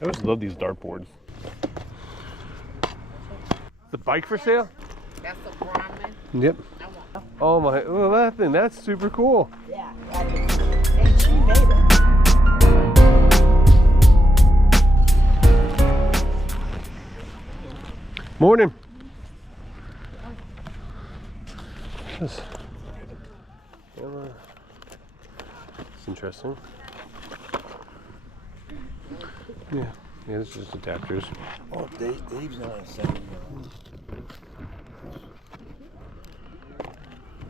I always love these dartboards. The bike for sale? That's a Brahmin. Yep. Oh my, oh, that thing, that's super cool. Yeah. And she made it. Morning. It's interesting. Yeah, this is just adapters. Oh, Dave's not sending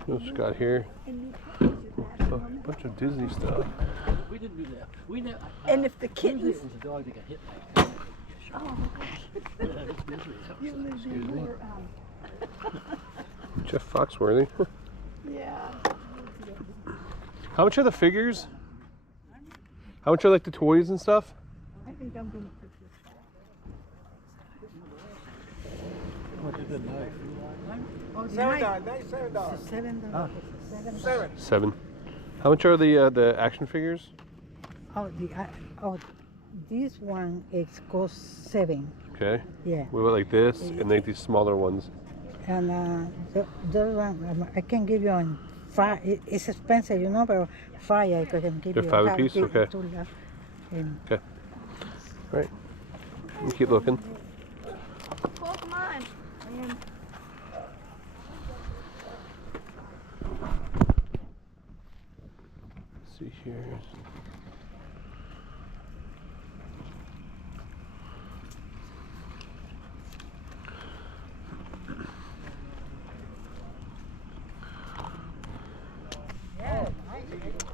What's got here? A bunch of Disney stuff. We didn't do that. We never. And if the kittens. It was a dog that got hit by a car. Excuse me. Jeff Foxworthy. Yeah. How much are the figures? How much are like the toys and stuff? I think I'm going to put this. What is the knife? Oh, $7. $7. How much are the action figures? This one costs $7. Okay. Yeah. What about like this and like these smaller ones? And the one I can give you on 5. It's expensive, you know, but 5 I can give They're you. 5 a piece? Okay. And Okay. All right. You keep looking. Well, come on. Let's see here.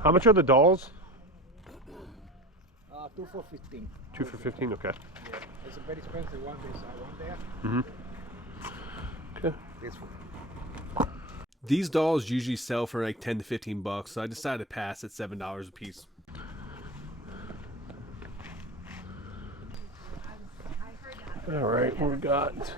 How much are the dolls? 2 for 15. 2 for 15. Okay. Yeah, it's a very expensive one. There's one there. Okay. This one. These dolls usually sell for like 10 to 15 bucks, so I decided to pass at $7 a piece. All right, what we got?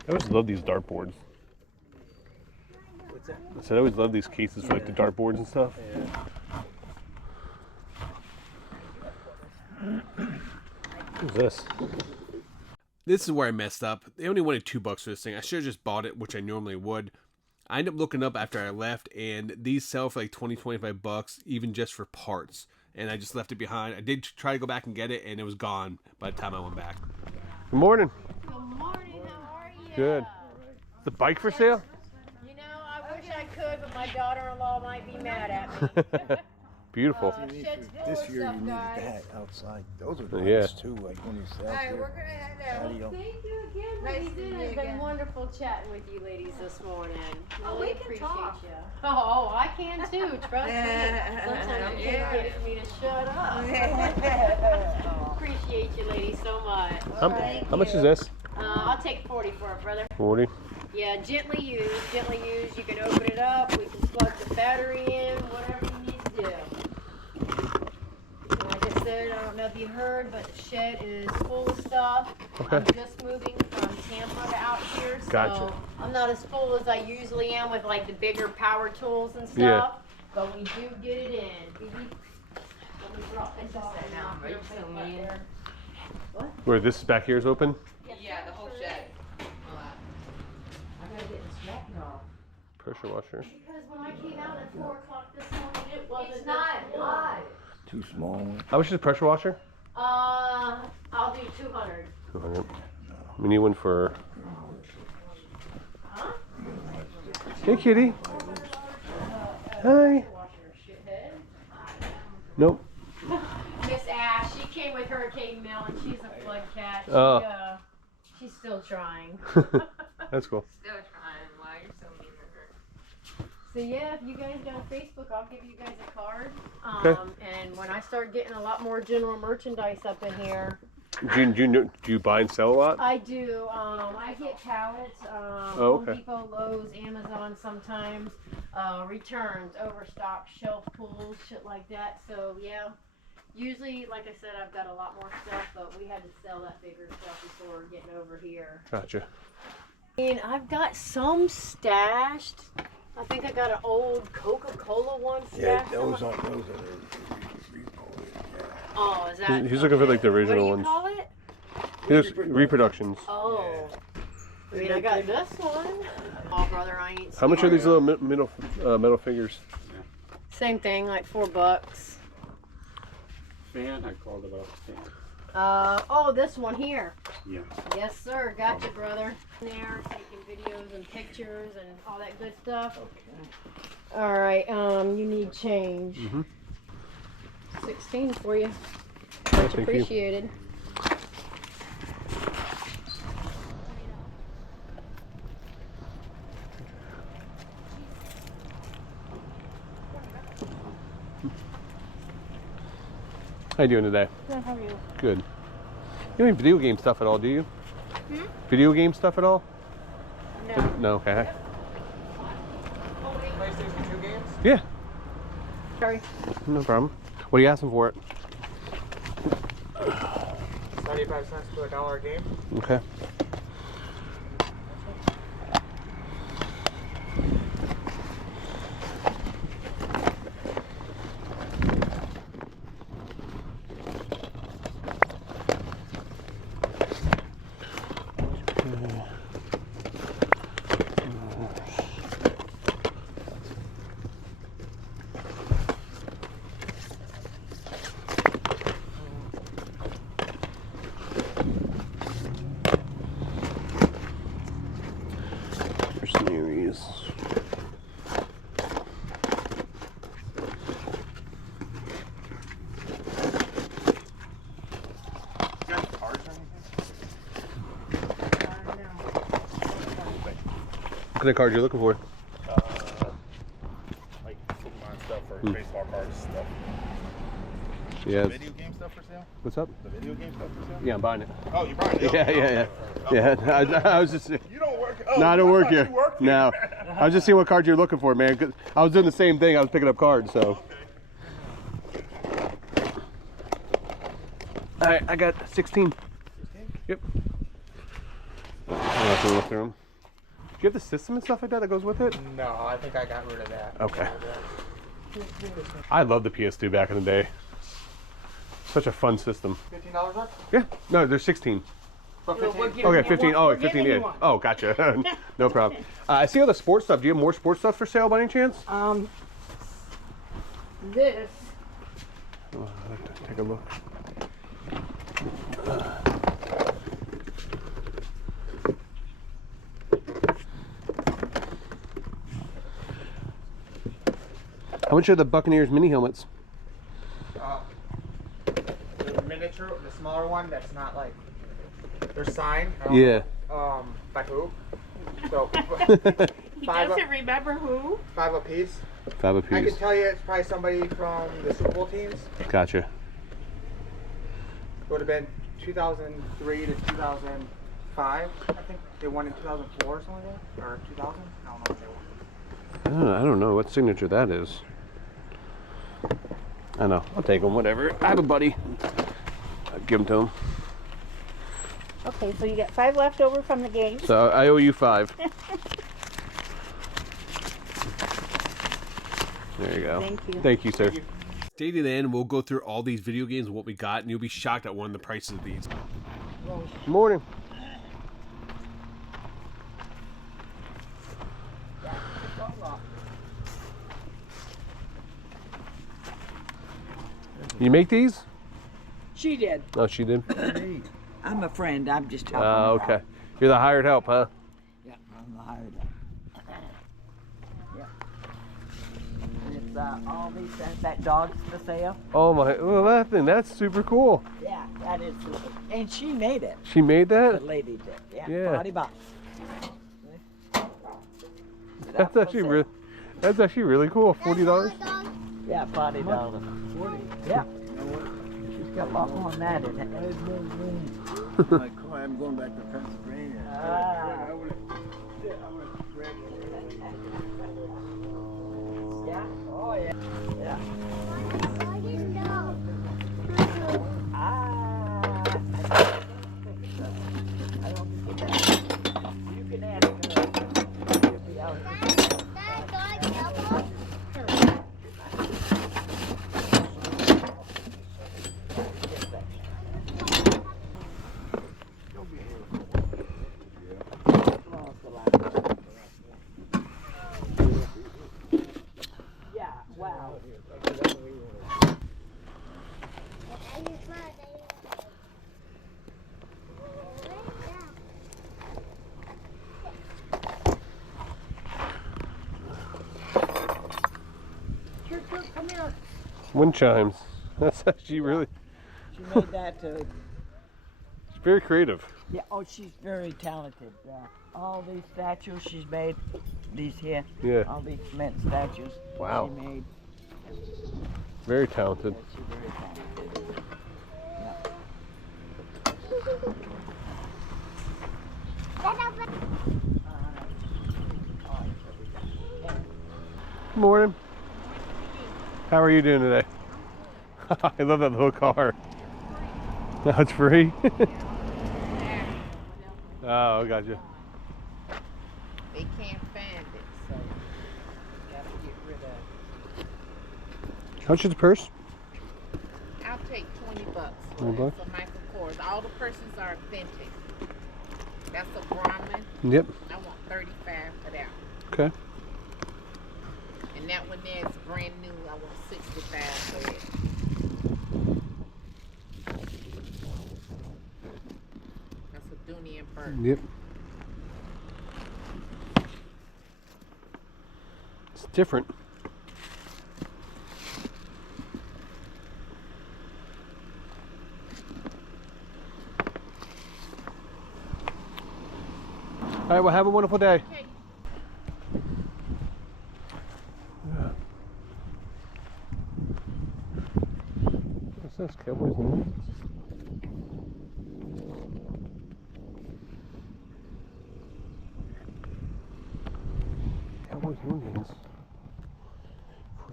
I always love these dartboards. What's that? I said I always love these cases for like the dartboards and stuff. What's this? This is where I messed up. They only wanted $2 for this thing. I should have just bought it, which I normally would. I ended up looking up after I left, and these sell for like 20, 25 bucks, even just for parts. And I just left it behind. I did try to go back and get it, and it was gone by the time I went back. Good morning. Good morning, how are you? Good. Is the bike for sale? You know, I wish I could, but my daughter-in-law might be mad at me. Beautiful. Shed's full This of year stuff, you need guys. that outside. Those are Yeah. nice too, like when you sell All right, there. we're gonna head out. Patio. Thank you again, Nice ladies. to meet It you has been again. wonderful chatting with you ladies this morning. Oh, Really we can appreciate talk. you. Oh, I can too, trust me. Sometimes you can't get me to shut up. Appreciate you ladies so much. How much is this? I'll take 40 for it, brother. 40. Yeah, gently used, gently used. You can open it up, we can plug the battery in, whatever you need to do. Like I said, I don't know if you heard, but the shed is full of stuff. Okay. I'm just moving from Tampa to out here, so Gotcha. I'm not as full as I usually am with like the bigger power tools and stuff. Yeah. But we do get it in. Let me drop this off now. What? Where this back here is open? Yeah, the whole shed. I gotta get this wrapped off. Pressure washer. Because when I came out at 4 o'clock this morning, it wasn't. It's not hot. Too small. How much is a pressure washer? I'll do 200. 200. We need one for. Huh? Hey, kitty. Hi. Nope. Miss Ash, she came with Hurricane Mill and she's a flood cat. She's still trying. That's cool. Still trying. Wow, you're so mean to her. So yeah, if you guys go on Facebook, I'll give you guys a card. Okay. And when I start getting a lot more general merchandise up in here, Do you buy and sell a lot? I do. I get pallets. Oh, okay. Home Depot, Lowe's, Amazon sometimes. Returns, overstock, shelf pulls, shit like that. So yeah. Usually, like I said, I've got a lot more stuff, but we had to sell that bigger stuff before getting over here. Gotcha. And I've got some stashed. I think I got an old Coca-Cola one Yeah, stashed. those are Oh, is that? He's looking for like the original What do you ones. call it? Here's reproductions. Oh. I mean, I got this one. Oh, brother, I ain't. How much are these little metal figures? Same thing, like $4. Fan, I called about fan. Oh, this one here. Yeah. Yes, sir. Gotcha, brother. There, taking videos and pictures and all that good stuff. Okay. All right. You need change. 16 for you. Much thank you. appreciated. How you doing today? Good, how are you? Good. You don't have video game stuff at all, do you? Video game stuff at all? No. No, okay. PlayStation 2 games? Yeah, Sorry. no problem. What are you asking for it? 75 cents to $1 a game. Okay. Mercenaries. You got cards or anything? What kind of card you looking for? Like Pokemon stuff or baseball cards stuff. Yeah. Video game stuff for sale? What's up? The video game stuff for sale? Yeah, I'm buying it. Oh, you're buying it? Yeah. I was just. You don't work? Oh, No, I don't I work thought here. you worked No, here. I was just seeing what card you're looking for, man. 'Cause I was doing the same thing. I was picking up cards, so. All right, I got 16. 16? Yep. I'll have to look through them. Do you have the system and stuff like that goes with it? No, I think I got rid of that. Okay. I loved the PS2 back in the day. Such a fun system. $15 worth? Yeah. No, there's 16. Okay, 15. Oh, 15. Yeah. Oh, gotcha. No problem. I see all the sports stuff. Do you have more sports stuff for sale by any chance? This. Oh, I'll have to take a look. How much are the Buccaneers mini helmets? The miniature, the smaller one that's not like they're signed. Yeah. By who? So He Five doesn't remember who. 5 a piece. 5 I apiece. can tell you it's probably somebody from the Super Bowl teams. Gotcha. It would have been 2003 to 2005. I think they won in 2004 or something like that, or 2000. I don't know what they won. I don't know what signature that is. I know. I'll take them. Whatever. I have a buddy. I'll give them to him. Okay, so you got 5 left over from the game. So I owe you 5. There you go. Thank you. Thank you, sir. Stay to the end. We'll go through all these video games and what we got, and you'll be shocked at one of the prices of these. Morning. You make these? She did. Oh, she did. I'm a friend. I'm just helping. Oh, her okay. out. You're the hired help, huh? Yeah, I'm the hired help. Yeah. And it's all these that dog's for sale. Oh my! Well, that's super cool. Yeah, that is super. And she made it. She made The that. lady did. Yeah. Yeah. 40 bucks. That's actually really. That's actually really cool. $40. Yeah, $40. 40. Yeah. got a lot more than that in it. My car, I'm going back to Pennsylvania. Ah. I would Yeah? Oh, yeah. Yeah. Ah. I don't think that. You can add it. You'll be out. Yeah, wow. Come here. Wind chimes. That's actually really, She made that to. it's very creative. Yeah. Oh, she's very talented. All these statues she's made. These here. Yeah. All these cement statues. Wow. She made. Very talented. Yeah, she's very talented. Good morning. How are you doing today? I love that little car. Now it's free. Oh, gotcha. They can't find it, so you gotta get rid of it. How much is the purse? I'll take $20 for 20 it. bucks? For Michael Kors. All the persons are authentic. That's a Brahmin. Yep. I want $35 for that. Okay. And that one there is brand new. I want $65 for it. That's a Dunian purse. Yep. It's different. All right, well, have a wonderful day. Okay. Yeah. What's this? Cowboys and Indians? Cowboys and Indians.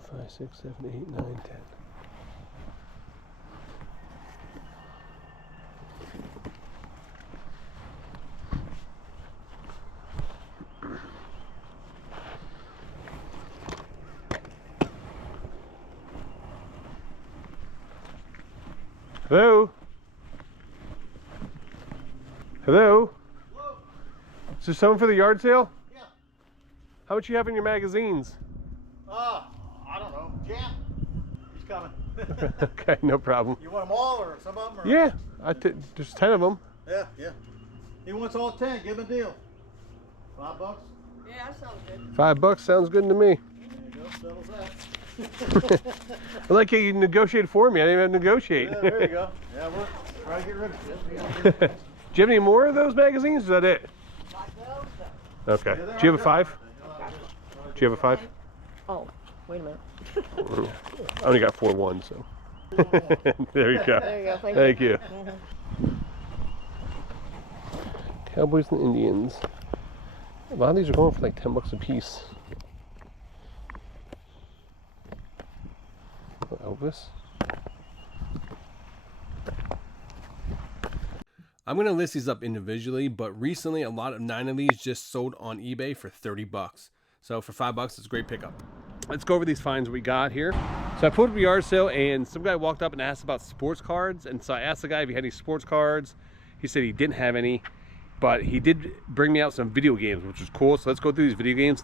4, 5, 6, 7, 8, 9, 10. Hello? Hello? Hello? Is there someone for the yard sale? Yeah. How much you have in your magazines? I don't know. Jam? He's coming. Okay, no problem. You want them all or some of them? Or? Yeah, there's 10 of them. Yeah, yeah. He wants all 10. Give him a deal. $5? Yeah, that sounds good. $5 sounds good to me. There you go. Settles that. I like how you negotiated for me. I didn't even have to negotiate. Yeah, there you go. Yeah, we're trying to get rid of it. Do you have any more of those magazines? Is that it? Okay. Do you have a 5? Do you have a 5? Oh, wait a minute. I only got 4 1s, so. There you go. There you go. Thank you. Cowboys and Indians. A lot of these are going for like $10 a piece. Elvis. I'm going to list these up individually, but recently a lot of 9 of these just sold on eBay for $30. So for $5, it's a great pickup. Let's go over these finds we got here. So I pulled up a yard sale and some guy walked up and asked about sports cards. And so I asked the guy if he had any sports cards. He said he didn't have any, but he did bring me out some video games, which is cool. So let's go through these video games.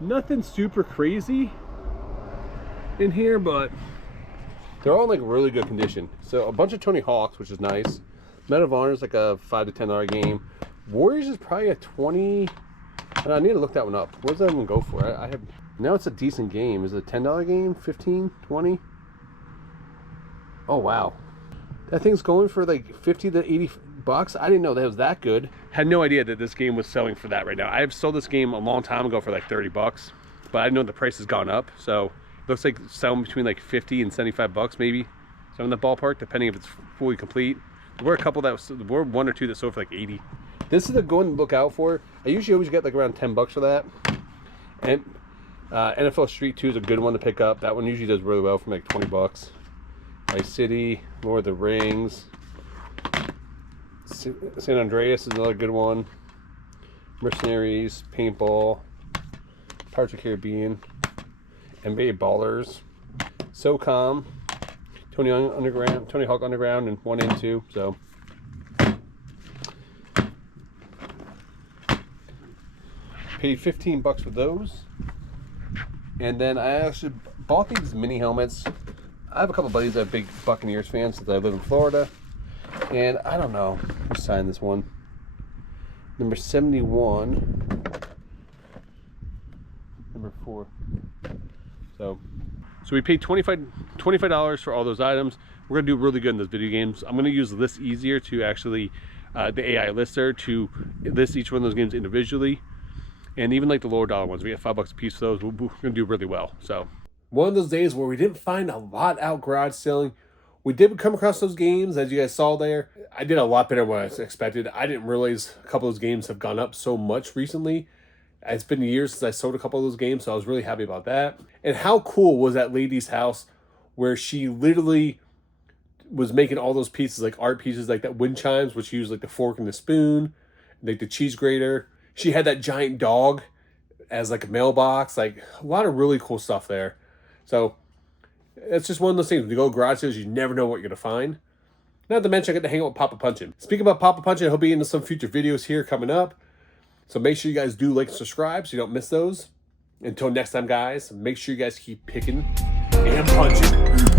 Nothing super crazy in here, but they're all in like really good condition. So a bunch of Tony Hawk's, which is nice. Medal of Honor is like a $5 to $10 game. Warriors is probably a 20. I need to look that one up. What does that even go for? I have now. It's a decent game. Is it a $10 game? 15, 20? Oh wow, that thing's going for like 50 to 80 bucks. I didn't know that it was that good. Had no idea that this game was selling for that right now. I have sold this game a long time ago for like 30 bucks, but I know the price has gone up. So Looks like selling between like 50 and 75 bucks maybe. So in the ballpark, depending if it's fully complete. There were a couple there were 1 or 2 that sold for like 80. This is a good one to look out for. I usually always get like around 10 bucks for that. And NFL Street 2 is a good one to pick up. That one usually does really well for like 20 bucks. Vice City, Lord of the Rings. San Andreas is another good one. Mercenaries, Paintball, Pirates of the Caribbean, NBA Ballers, SOCOM, Tony Hawk Underground, and 1 and 2. So paid 15 bucks for those. And then I actually bought these mini helmets. I have a couple buddies that are big Buccaneers fans since I live in Florida. And I don't know who signed this one. Number 71. Number 4. So we paid $25 for all those items. We're gonna do really good in those video games. I'm gonna use List Easier to actually the AI lister to list each one of those games individually, and even like the lower dollar ones. We get $5 a piece for those. We're gonna do really well. So one of those days where we didn't find a lot out garage selling. We did come across those games, as you guys saw there. I did a lot better than what I expected. I didn't realize a couple of those games have gone up so much recently. It's been years since I sold a couple of those games, so I was really happy about that. And how cool was that lady's house where she literally was making all those pieces, like art pieces, like that wind chimes, which used like the fork and the spoon, like the cheese grater. She had that giant dog as like a mailbox, like a lot of really cool stuff there. So it's just one of those things. When you go to garage sales, you never know what you're going to find. Not to mention, I get to hang out with Papa Punchin. Speaking about Papa Punchin, he'll be into some future videos here coming up. So make sure you guys do like and subscribe so you don't miss those. Until next time, guys, make sure you guys keep picking and punching.